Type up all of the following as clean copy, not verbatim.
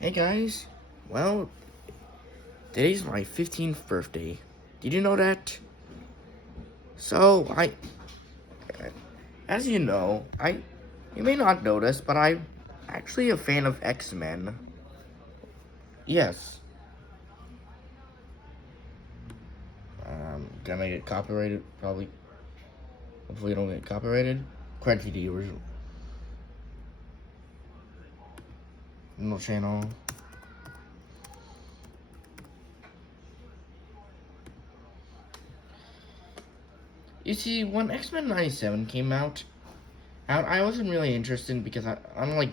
Hey guys, well, today's my 15th birthday. Did you know that? So, as you know, you may not know this, but I'm actually a fan of X-Men. Yes. Gonna get copyrighted, probably. Hopefully don't get copyrighted. Credit to the original channel. You see, when X-Men 97 came out, I wasn't really interested because unlike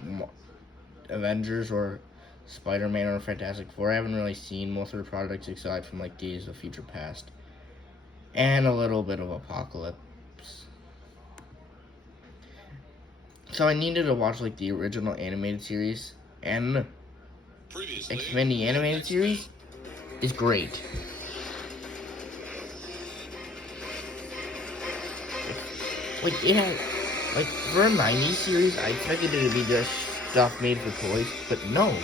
Avengers or Spider-Man or Fantastic Four, I haven't really seen most of the products aside from like Days of Future Past and a little bit of Apocalypse. So I needed to watch like the original animated series, and X-Men the animated series is great. Like it had, like for a '90s series, I expected it to be just stuff made for toys, but no,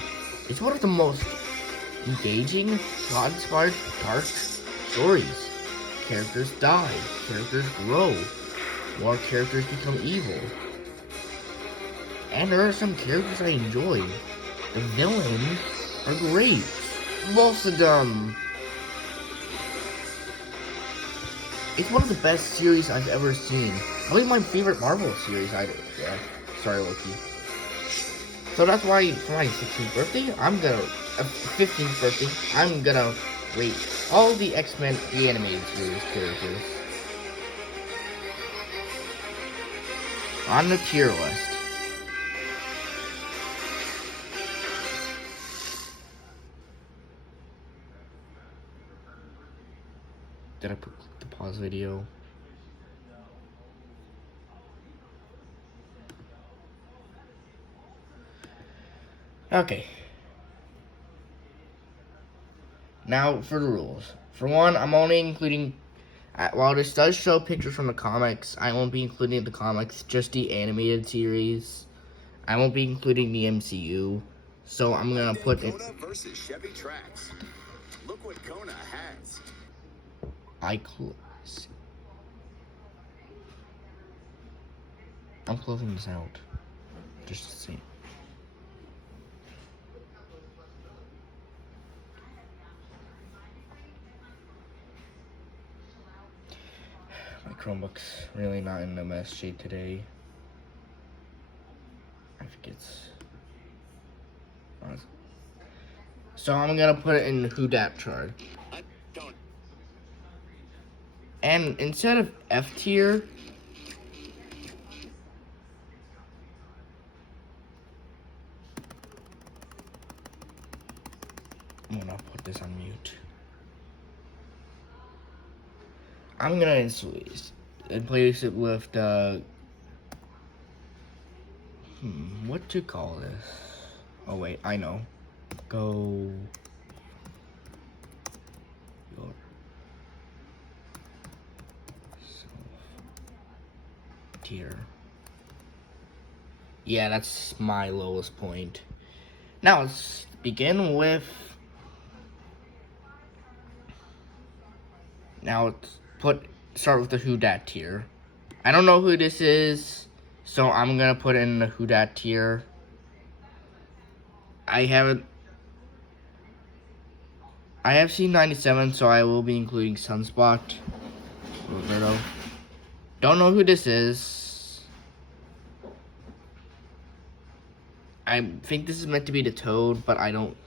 it's one of the most engaging, plot-inspired, dark stories. Characters die, characters grow, more characters become evil. And there are some characters I enjoy. The villains are great. Most of them. It's one of the best series I've ever seen. Probably my favorite Marvel series. Sorry, Loki. So that's why for my 16th birthday, 15th birthday, I'm gonna rate all the X-Men the animated series characters on the tier list. Did I put the pause video? Okay. Now for the rules. For one, I'm only including, while this does show pictures from the comics, I won't be including the comics, just the animated series. I won't be including the MCU. So I'm gonna put it. Kona versus Chevy Trax. Look what Kona has. I'm closing this out. Just to see. My Chromebook's really not in the best shape today. I think it's. So I'm gonna put it in the Who Dat chart. And instead of F tier, I'm gonna put this on mute. I'm gonna replace it with the. What to call this? Oh wait, I know. Go. Tier. Yeah, that's my lowest point. Now let's begin with. Now let's start with the Who Dat tier. I don't know who this is, so I'm gonna put in the Who Dat tier. I have seen 97, so I will be including Sunspot. Roberto. Don't know who this is. I think this is meant to be the Toad, but I don't.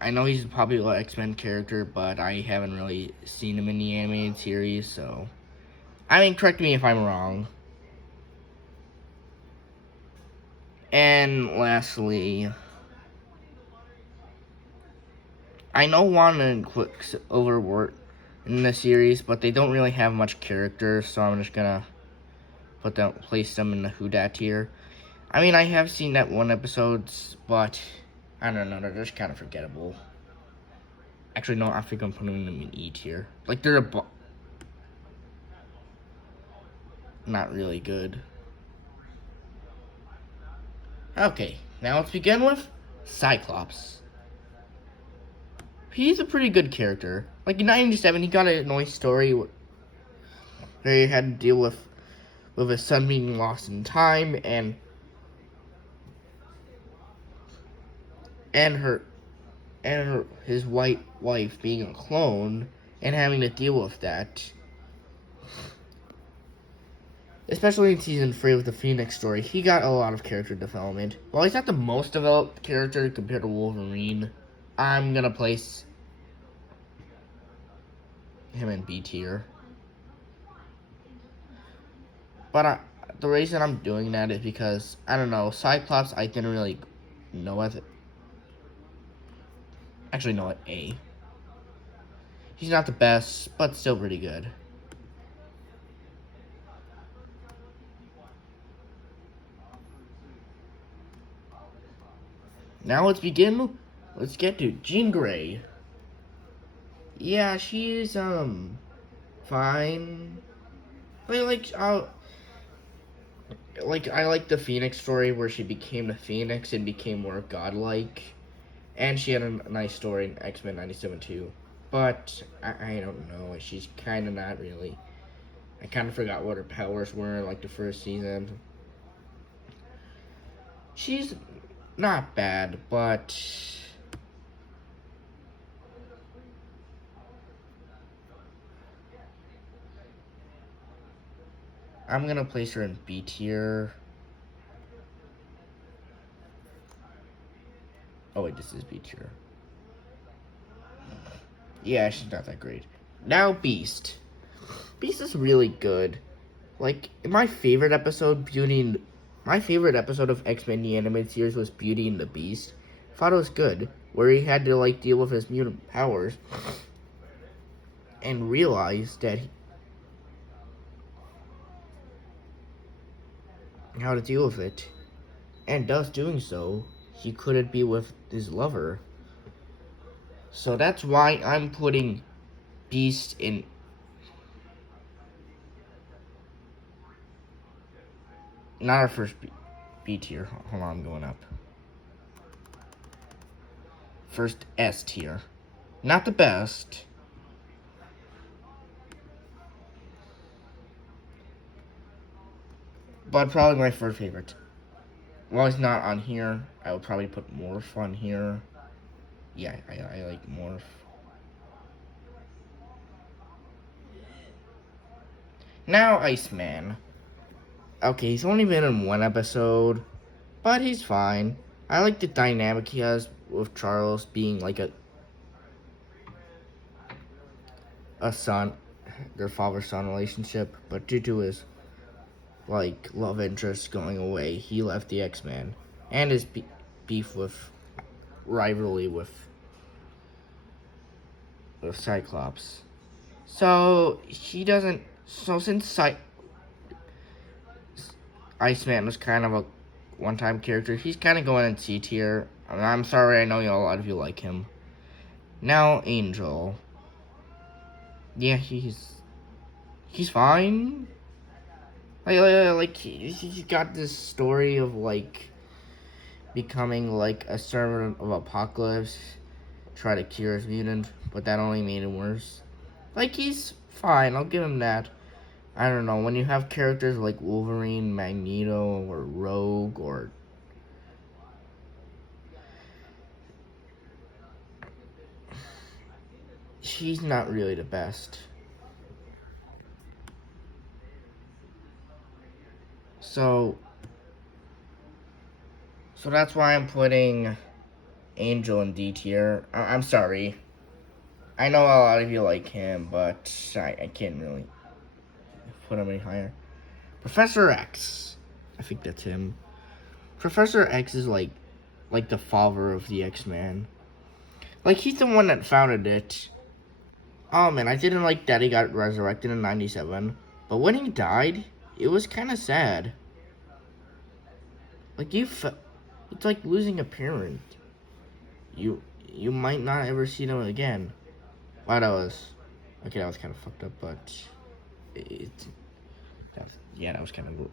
I know he's a popular X-Men character, but I haven't really seen him in the animated series, so. I mean, correct me if I'm wrong. And lastly, I know Wanda and Quicksilver work in the series, but they don't really have much character, so I'm just gonna place them in the Who Dat tier. I mean, I have seen that one episodes, but I don't know, they're just kind of forgettable. Actually, no, I think I'm putting them in E tier. Like, they're not really good. Okay, now let's begin with Cyclops. He's a pretty good character. Like in '97, he got a nice story where he had to deal with his son being lost in time and his white wife being a clone and having to deal with that. Especially in season 3 with the Phoenix story, he got a lot of character development. While he's not the most developed character compared to Wolverine, I'm gonna place him in B tier. But the reason I'm doing that is because, I don't know, Cyclops I didn't really know as it. Actually, no, at A. He's not the best, but still pretty good. Now let's begin. Let's get to Jean Grey. Yeah, she's fine. I like the Phoenix story where she became the Phoenix and became more godlike, and she had a nice story in X-Men '97 too. But I don't know. She's kind of not really. I kind of forgot what her powers were in like the first season. She's not bad, but I'm gonna place her in B tier. Oh wait, this is B tier. Yeah, she's not that great. Now Beast. Beast is really good. Like my favorite episode, my favorite episode of X-Men the animated series was Beauty and the Beast. I thought it was good, where he had to like deal with his mutant powers and realize that how to deal with it, and thus doing so, he couldn't be with his lover. So that's why I'm putting Beast in. Not our first B tier. Hold on, I'm going up. First S tier. Not the best. But probably my first favorite. While he's not on here, I would probably put Morph on here. Yeah, I like Morph. Now Iceman. Okay, he's only been in one episode, but he's fine. I like the dynamic he has with Charles being like a son, their father-son relationship, but due to his like love interest going away, he left the X-Men, and his beef with rivalry with Cyclops. So he doesn't. So since Iceman was kind of a one-time character, he's kind of going in C tier. I'm sorry, I know a lot of you like him. Now Angel. Yeah, he's fine. Like he's got this story of like becoming like a servant of Apocalypse, try to cure his mutant, but that only made him worse. Like he's fine, I'll give him that. I don't know, when you have characters like Wolverine, Magneto, or Rogue, or she's not really the best. So that's why I'm putting Angel in D tier. I'm sorry. I know a lot of you like him, but I can't really put him any higher. Professor X. I think that's him. Professor X is like the father of the X-Men. Like he's the one that founded it. Oh man, I didn't like that he got resurrected in '97, but when he died, it was kind of sad. Like it's like losing a parent. You might not ever see them again. Wow, that was kind of fucked up, but that was kind of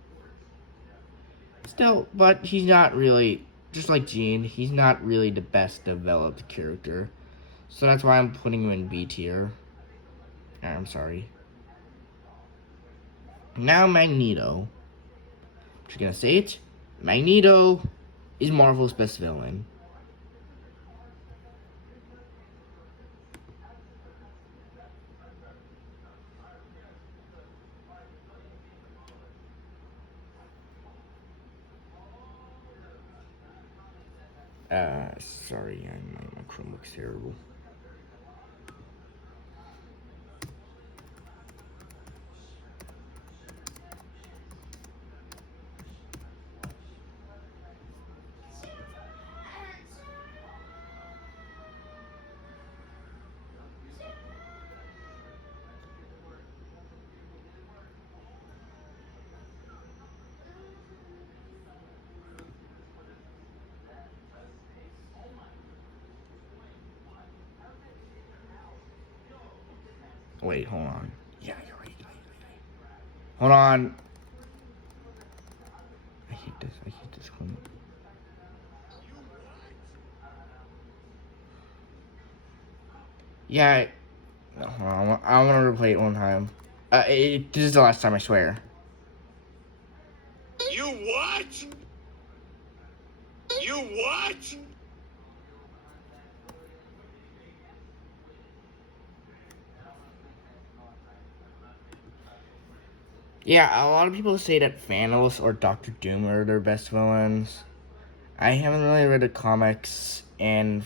Still, but he's not really, just like Gene, he's not really the best developed character. So that's why I'm putting him in B tier. I'm sorry. Now Magneto. Just gonna say it. Magneto is Marvel's best villain. Sorry, my Chromebook's terrible. Wait, hold on. Yeah, you're right. Hold on. I hate this. I hate this one. Yeah. Hold on. I want to replay it one time. This is the last time, I swear. You what? You what? Yeah, a lot of people say that Thanos or Doctor Doom are their best villains. I haven't really read the comics, and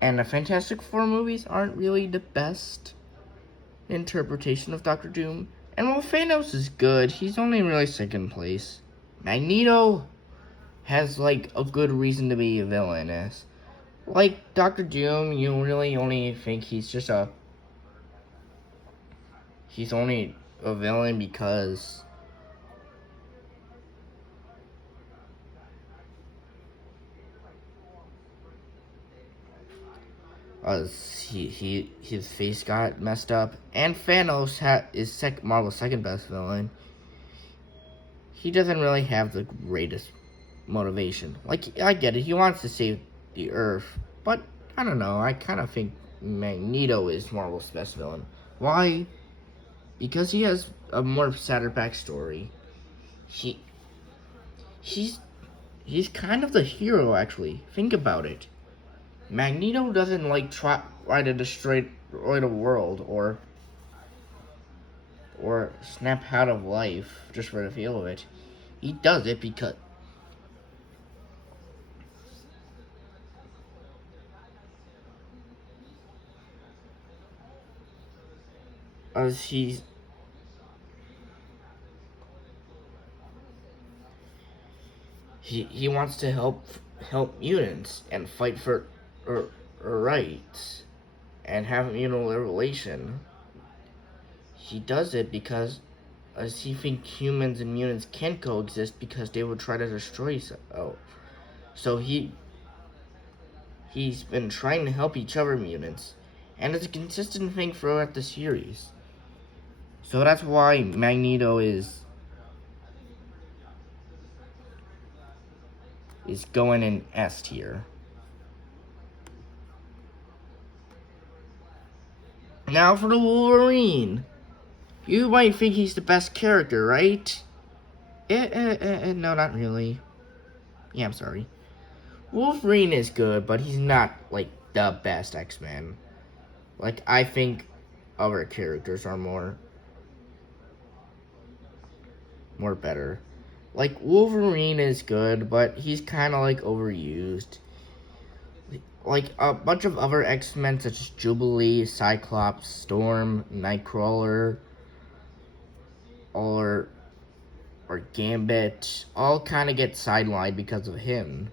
the Fantastic Four movies aren't really the best interpretation of Doctor Doom. And while Thanos is good, he's only really second place. Magneto has like a good reason to be a villain. Is like Doctor Doom, you really only think he's only a villain because his face got messed up, and Thanos is Marvel's second best villain. He doesn't really have the greatest motivation. Like, I get it, he wants to save the Earth, but I don't know. I kind of think Magneto is Marvel's best villain. Why? Because he has a more sadder backstory. He he's he's kind of the hero, actually. Think about it. Magneto doesn't like try to destroy the world or snap out of life just for the feel of it. He does it because he's he wants to help mutants and fight for rights and have mutual relation. He does it because he thinks humans and mutants can't coexist because they would try to destroy. So he's been trying to help each other mutants, and it's a consistent thing throughout the series. So that's why Magneto is going in S tier. Now for the Wolverine. You might think he's the best character, right? No, not really. Yeah, I'm sorry. Wolverine is good, but he's not, like, the best X-Men. Like, I think other characters are more better. Like, Wolverine is good, but he's kind of, like, overused. Like, a bunch of other X-Men, such as Jubilee, Cyclops, Storm, Nightcrawler, or Gambit, all kind of get sidelined because of him.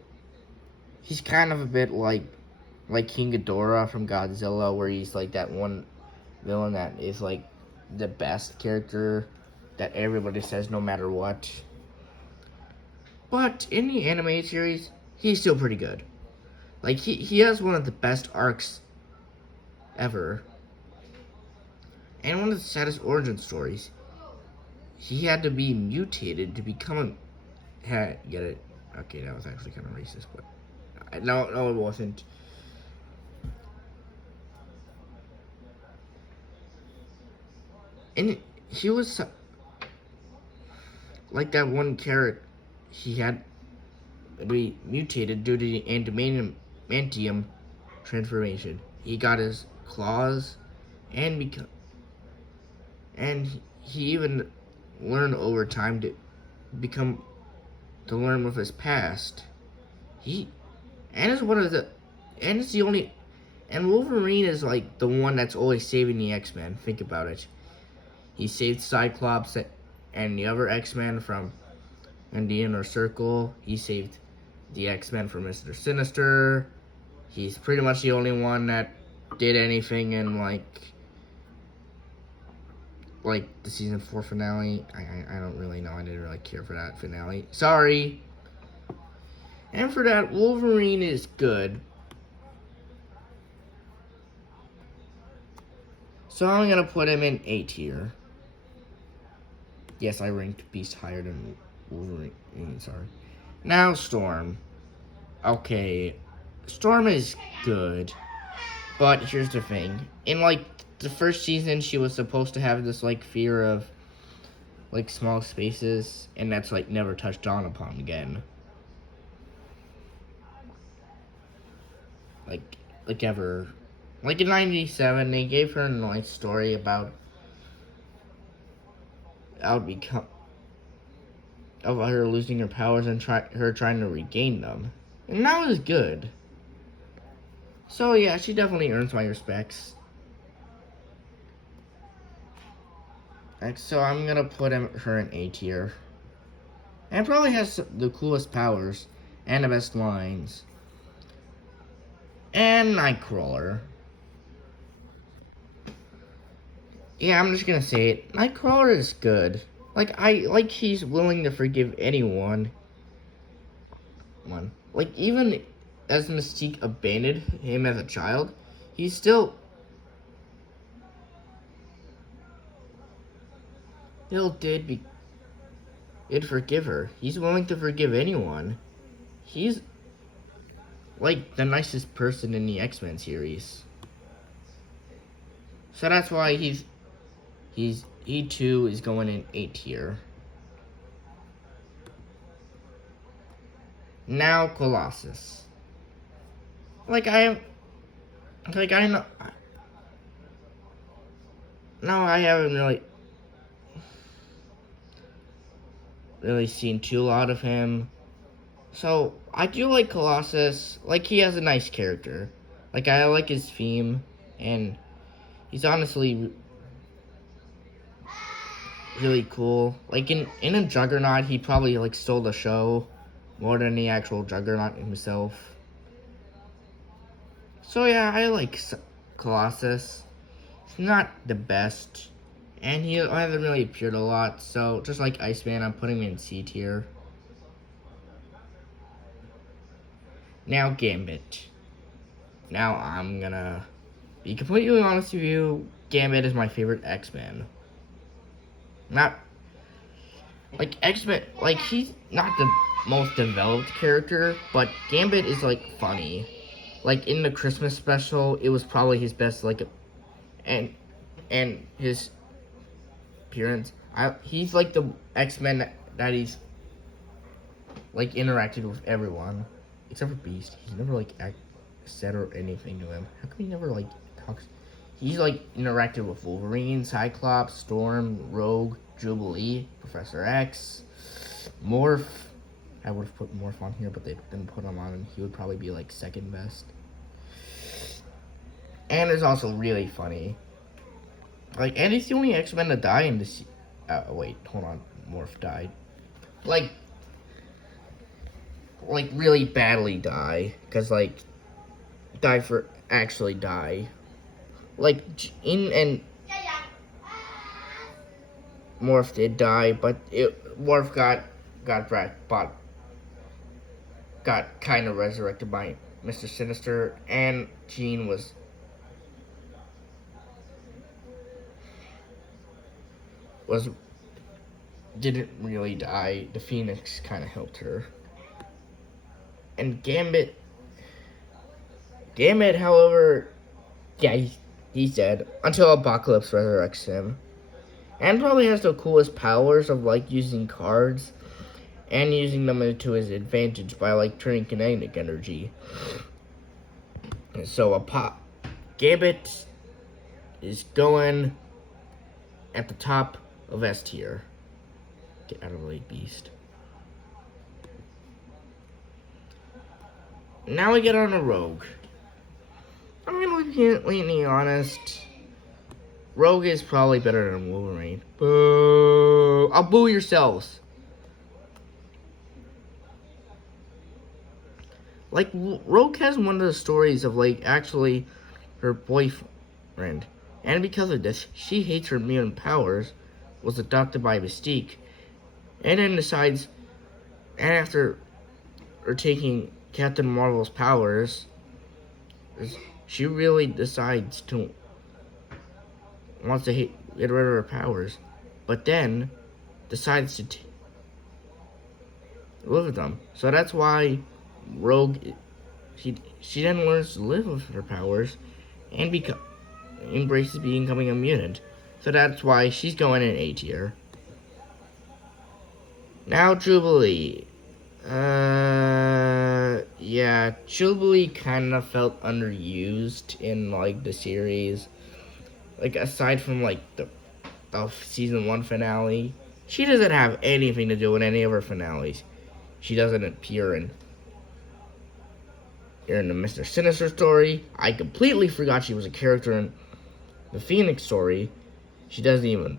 He's kind of a bit like King Ghidorah from Godzilla, where he's like that one villain that is like the best character that everybody says no matter what. But in the animated series, he's still pretty good. Like, he has one of the best arcs ever. And one of the saddest origin stories. he had to be mutated to become a. Get it? Okay, that was actually kind of racist, but no, it wasn't. And he was like that one carrot. He had to be mutated due to the adamantium transformation. He got his claws and he even learned over time become to learn with his past. He and is one of the and it's the only and Wolverine is like the one that's always saving the X-Men. Think about it. He saved Cyclops and the other X-Men from in the Inner Circle. He saved the X-Men from Mr. Sinister. He's pretty much the only one that did anything in like the season 4 finale. I don't really know. I didn't really care for that finale. Sorry. And for that, Wolverine is good. So I'm gonna put him in A tier. Yes, I ranked Beast higher than Wolverine. Sorry. Now Storm. Okay, Storm is good, but here's the thing. In like the first season, she was supposed to have this like fear of like small spaces, and that's like never touched on upon again. Like ever. Like in '97, they gave her a nice story about of her losing her powers and her trying to regain them, and that was good. So yeah, she definitely earns my respects. So I'm gonna put her in A tier, and probably has the coolest powers and the best lines. And Nightcrawler. Yeah, I'm just gonna say it. Nightcrawler is good. Like he's willing to forgive anyone. Like even as Mystique abandoned him as a child, he still did forgive her. He's willing to forgive anyone. He's like the nicest person in the X-Men series. So that's why he too is going in A tier. Now Colossus. I know. No, I haven't really seen too lot of him. So I do like Colossus. Like he has a nice character. Like I like his theme, and he's honestly really cool. Like in a Juggernaut, he probably like stole the show more than the actual Juggernaut himself. So yeah, I like Colossus. He's not the best, and he hasn't really appeared a lot. So just like Iceman, I'm putting him in C tier. Now Gambit. Now I'm gonna be completely honest with you. Gambit is my favorite X-Men. Not like X-Men. Like he's not the most developed character, but Gambit is like funny. Like in the Christmas special, it was probably his best and his appearance. He's like the X-Men that he's like interacted with everyone except for Beast. He's never like said or anything to him. How come he never like talks? He's like interacted with Wolverine, Cyclops, Storm, Rogue, Jubilee, Professor X, Morph. I would have put Morph on here, but they didn't put him on, and he would probably be like second best. And it's also really funny. And he's the only X-Men to die in this. Wait, hold on. Morph died. Like really badly die, cause actually die. Morph did die, but Morph got kind of resurrected by Mr. Sinister, and Jean was didn't really die. The Phoenix kind of helped her. And Gambit, however, yeah, he's dead until Apocalypse resurrects him. And probably has the coolest powers of like using cards and using them to his advantage by like turning kinetic energy. So Gambit is going at the top of S tier. Get out of the way, beast. Now we get on a Rogue. I'm gonna be completely honest. Rogue is probably better than Wolverine. Boo! I'll boo yourselves. Like, Rogue has one of the stories of, like, actually her boyfriend. And because of this, she hates her mutant powers, was adopted by Mystique, and then decides, and after taking Captain Marvel's powers, she really decides to, wants to get rid of her powers, but then decides to live with them. So that's why Rogue, she then learns to live with her powers and embraces becoming a mutant. So that's why she's going in A tier. Now Jubilee. Yeah, Jubilee kind of felt underused in like the series. Like aside from like the season 1 finale, she doesn't have anything to do in any of her finales. She doesn't appear in the Mr. Sinister story. I completely forgot she was a character in the Phoenix story. She doesn't even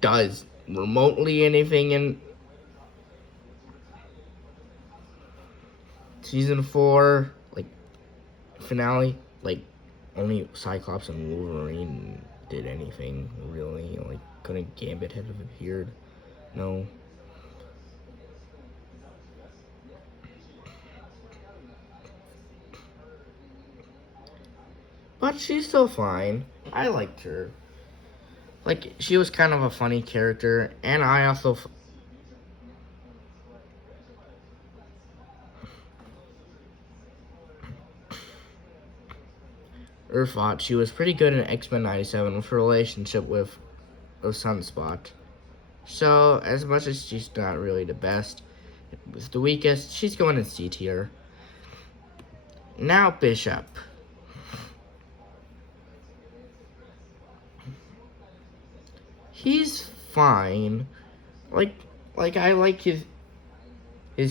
does remotely anything in season 4, like finale. Like only Cyclops and Wolverine did anything really. Like couldn't Gambit have appeared? No. But she's still fine. I liked her. Like, she was kind of a funny character, and I also thought she was pretty good in X-Men 97 with her relationship with Sunspot. So, as much as she's not really the best, was the weakest, she's going in C tier. Now Bishop. He's fine. Like I like his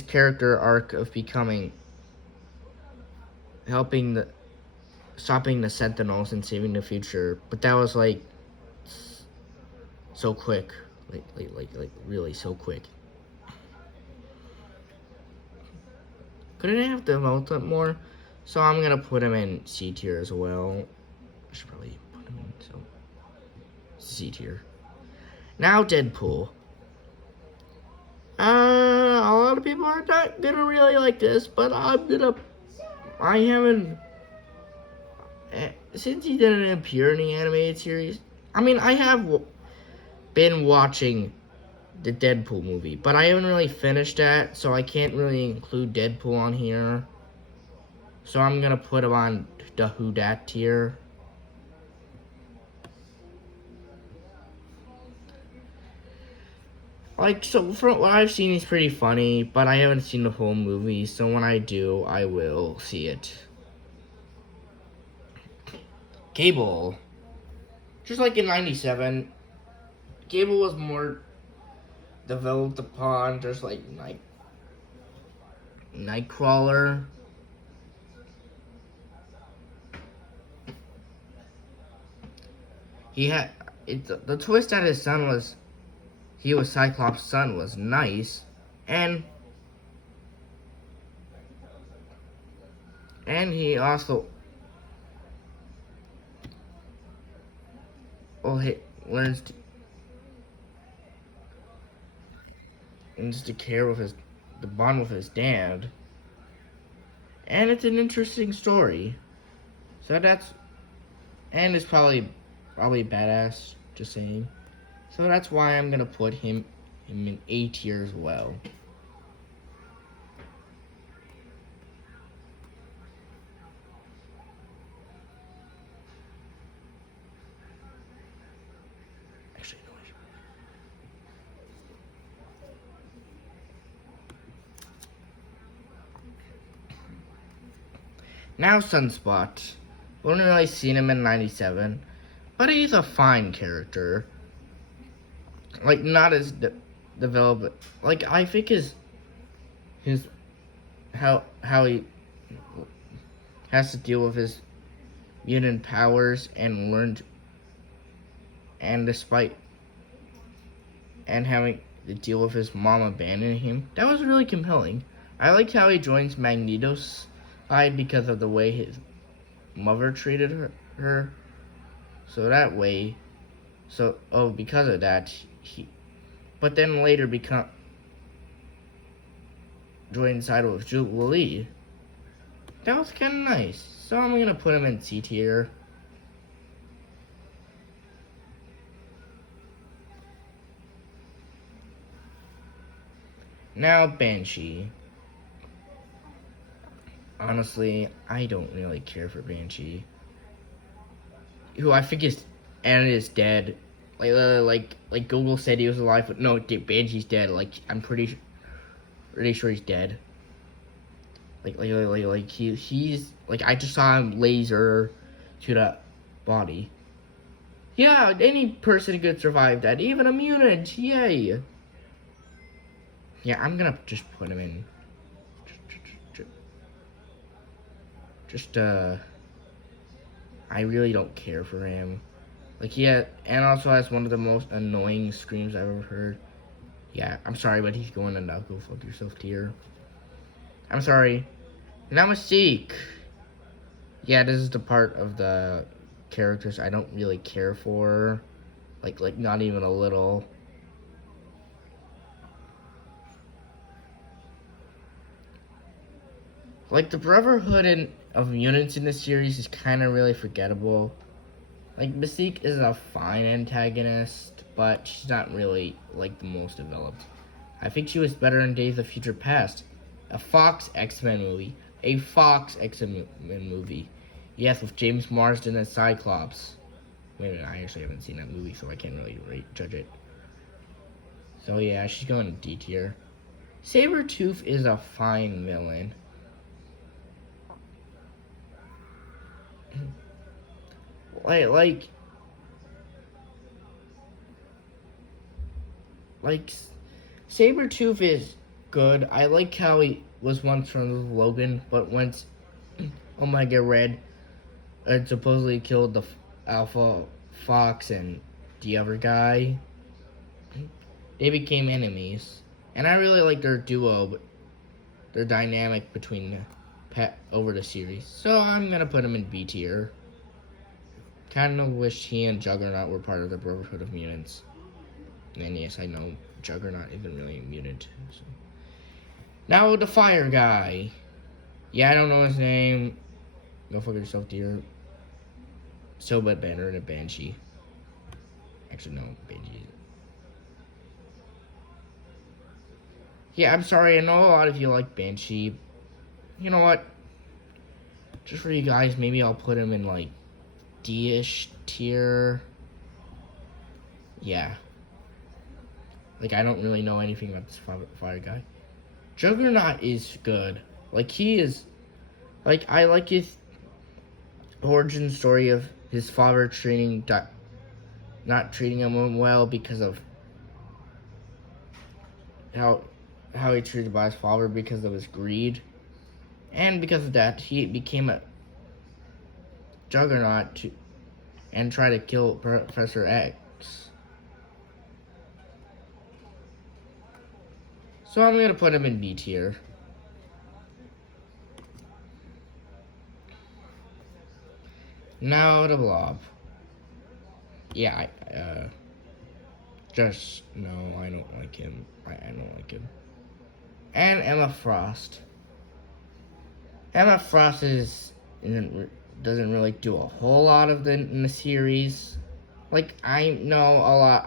character arc of becoming, stopping the Sentinels and saving the future, but that was like so quick, like really so quick. Couldn't I have developed it more? So I'm gonna put him in C tier as well. I should probably put him in C tier. Now Deadpool. A lot of people are not gonna really like this, but I haven't. Since he didn't appear in the animated series, I mean, I have been watching the Deadpool movie, but I haven't really finished that, so I can't really include Deadpool on here. So I'm gonna put him on the Who Dat tier. Like, so from what I've seen, he's pretty funny, but I haven't seen the whole movie, so when I do, I will see it. Cable. Just like in 97, Cable was more developed upon, just like Nightcrawler. He had, the twist that his son was, he was Cyclops' son was nice, and he also he learns to care with the bond with his dad, and it's an interesting story. So and it's probably badass. Just saying. So that's why I'm gonna put him him in A tier as well. Actually, no. Now Sunspot. We haven't really seen him in 97, but he's a fine character. Like, not as developed. Like, I think his how he has to deal with his mutant powers and learned, and despite and having to deal with his mom abandoning him, that was really compelling. I liked how he joins Magneto's side because of the way his mother treated her. So that way, because of that, but then later joined side with Jubilee. That was kind of nice. So I'm gonna put him in C tier. Now Banshee. Honestly, I don't really care for Banshee. Who I think is dead. Like Google said he was alive, but no, Banshee's dead. Like I'm pretty sure he's dead. Like he's like I just saw him laser to that body. Yeah, any person could survive that, even a mutant. Yay. Yeah, I'm gonna just put him in. I really don't care for him. Like, and also has one of the most annoying screams I've ever heard. Yeah, I'm sorry, but he's going to now go fuck yourself tier. I'm sorry. Now Mystique. Yeah, this is the part of the characters I don't really care for. Like not even a little. Like, the Brotherhood of Mutants in this series is kind of really forgettable. Like, Mystique is a fine antagonist, but she's not really, like, the most developed. I think she was better in Days of Future Past. A Fox X-Men movie. A Fox X-Men movie. Yes, with James Marsden as Cyclops. Wait a minute, I actually haven't seen that movie, so I can't really judge it. So yeah, she's going to D tier. Sabretooth is a fine villain. Like Sabretooth is good. I like how he was once from Logan, but once Omega Red supposedly killed the Alpha Fox and the other guy, they became enemies. And I really like their duo, their dynamic between over the series. So I'm gonna put him in B tier. Kind of wish he and Juggernaut were part of the Brotherhood of Mutants. And yes, I know Juggernaut isn't really a mutant. So. Now the Fire Guy. Yeah, I don't know his name. Go fuck yourself, dear. So but Banner and a Banshee. Actually, no, Banshee. Yeah, I'm sorry. I know a lot of you like Banshee. You know what? Just for you guys, maybe I'll put him in like D-ish tier. Yeah. Like, I don't really know anything about this Fire Guy. Juggernaut is good. Like, he is... Like, I like his origin story of his father not treating him well because of how he treated by his father because of his greed. And because of that, he became a Juggernaut and tried to kill Professor X. So I'm gonna put him in B tier. Now the Blob. Yeah, I don't like him. I don't like him. And Emma Frost. Emma Frost doesn't really do a whole lot in the series. Like, I know a lot.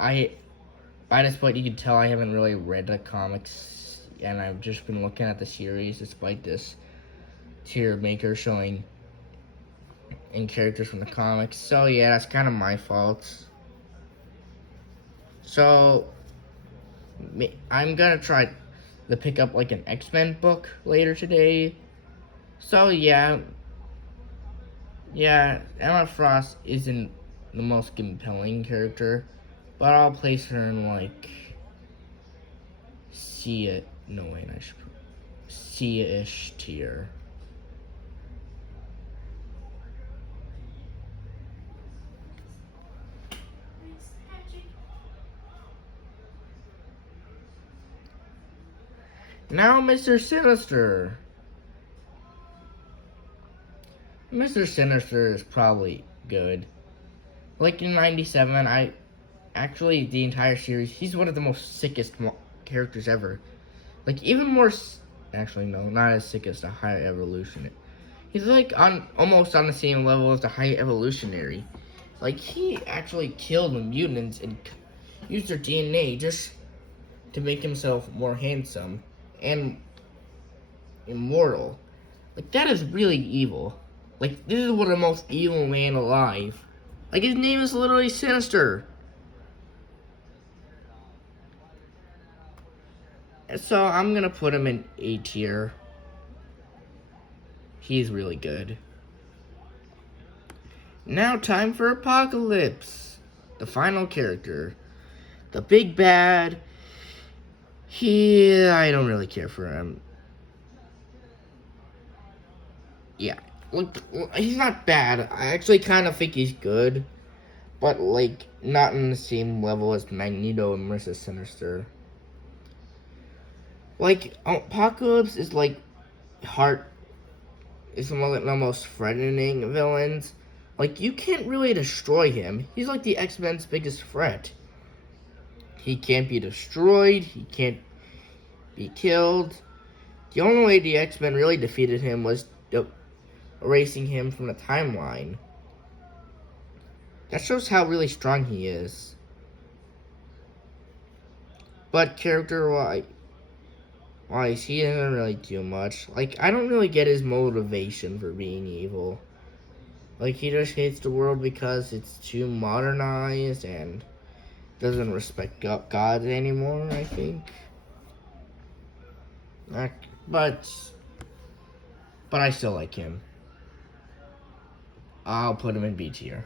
By this point, you can tell I haven't really read the comics, and I've just been looking at the series despite this tier maker showing in characters from the comics. So yeah, that's kind of my fault. So I'm gonna try to pick up like an X-Men book later today. So yeah, Emma Frost isn't the most compelling character, but I'll place her in like C-ish tier. Now, Mr. Sinister. Mr. Sinister is probably good. Like in 97, the entire series, he's one of the most sickest characters ever. Like, even more, actually, no, not as sick as the High Evolutionary. He's like almost on the same level as the High Evolutionary. Like, he actually killed the mutants and used their DNA just to make himself more handsome and immortal. Like, that is really evil. Like, this is one of the most evil man alive. Like, his name is literally Sinister. So, I'm gonna put him in A tier. He's really good. Now, time for Apocalypse. The final character. The big bad. I don't really care for him. Yeah. Look, he's not bad. I actually kind of think he's good. But, like, not in the same level as Magneto and Mr. Sinister. Like, Apocalypse is, like, is one of the most threatening villains. Like, you can't really destroy him. He's like the X-Men's biggest threat. He can't be destroyed. He can't be killed. The only way the X-Men really defeated him was erasing him from the timeline. That shows how really strong he is. But character-wise, he doesn't really do much. Like, I don't really get his motivation for being evil. Like, he just hates the world because it's too modernized and doesn't respect God anymore, I think. But I still like him. I'll put him in B tier.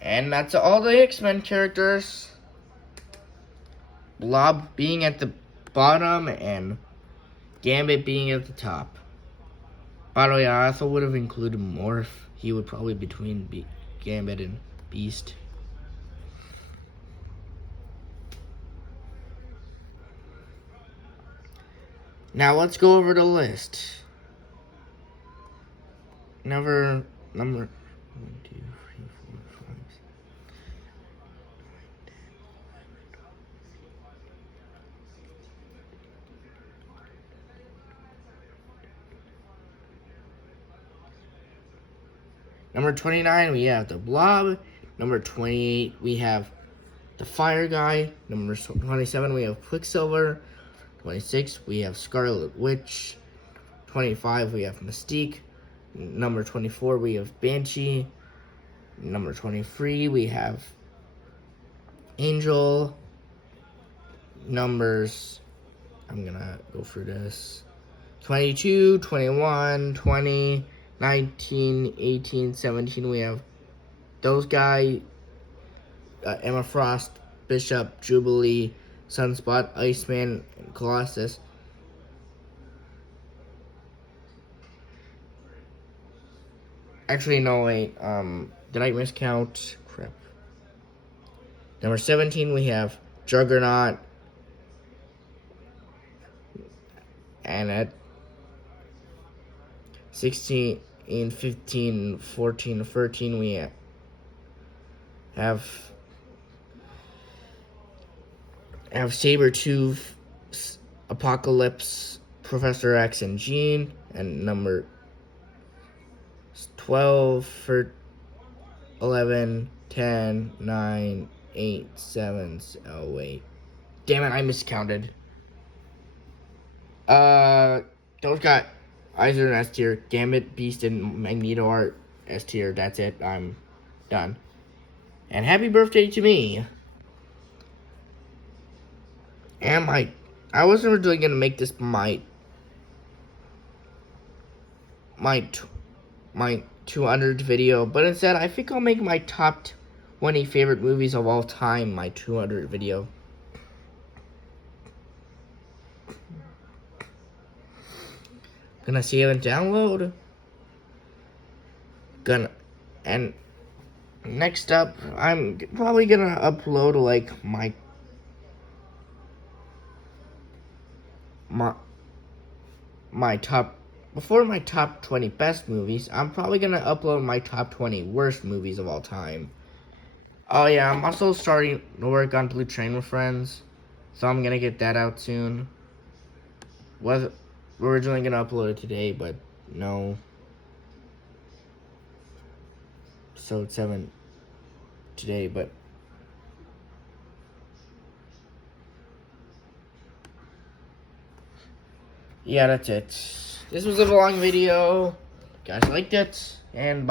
And that's all the X-Men characters. Blob being at the bottom and Gambit being at the top. By the way, I also would have included Morph. He would probably be between Gambit and Beast. Now let's go over the list. Number 1, 2, 3, 4, 5. Number 29, we have the Blob. Number 28, we have the Fire Guy. Number 27, we have Quicksilver. 26, we have Scarlet Witch. 25, we have Mystique. Number 24, we have Banshee. Number 23, we have Angel. Numbers, I'm gonna go through this. 22, 21, 20, 19, 18, 17, we have those guys. Emma Frost, Bishop, Jubilee, Sunspot, Iceman, and Colossus. Actually, no, wait. Did I miscount? Crap. Number 17, we have Juggernaut. And at 16, 15, 14, 13, we have Sabretooth, Apocalypse, Professor X, and Jean. And number 12, 11, 10, 9, 8, 7, oh wait, damn it, I miscounted. Those got Aizer in S tier, Gambit, Beast, and Magneto are S tier. That's it. I'm done. And happy birthday to me. And I wasn't originally gonna make this my 200th video, but instead I think I'll make my top 20 favorite movies of all time my 200th video. Gonna save and download. And next up, I'm probably gonna upload like my top, before my top 20 best movies, I'm probably gonna upload my top 20 worst movies of all time. Oh yeah, I'm also starting to work on Blue Train with Friends, so I'm gonna get that out soon. We're originally gonna upload it today, but no. Episode 7 today, but yeah, that's it. This was a long video. Guys liked it, and bye.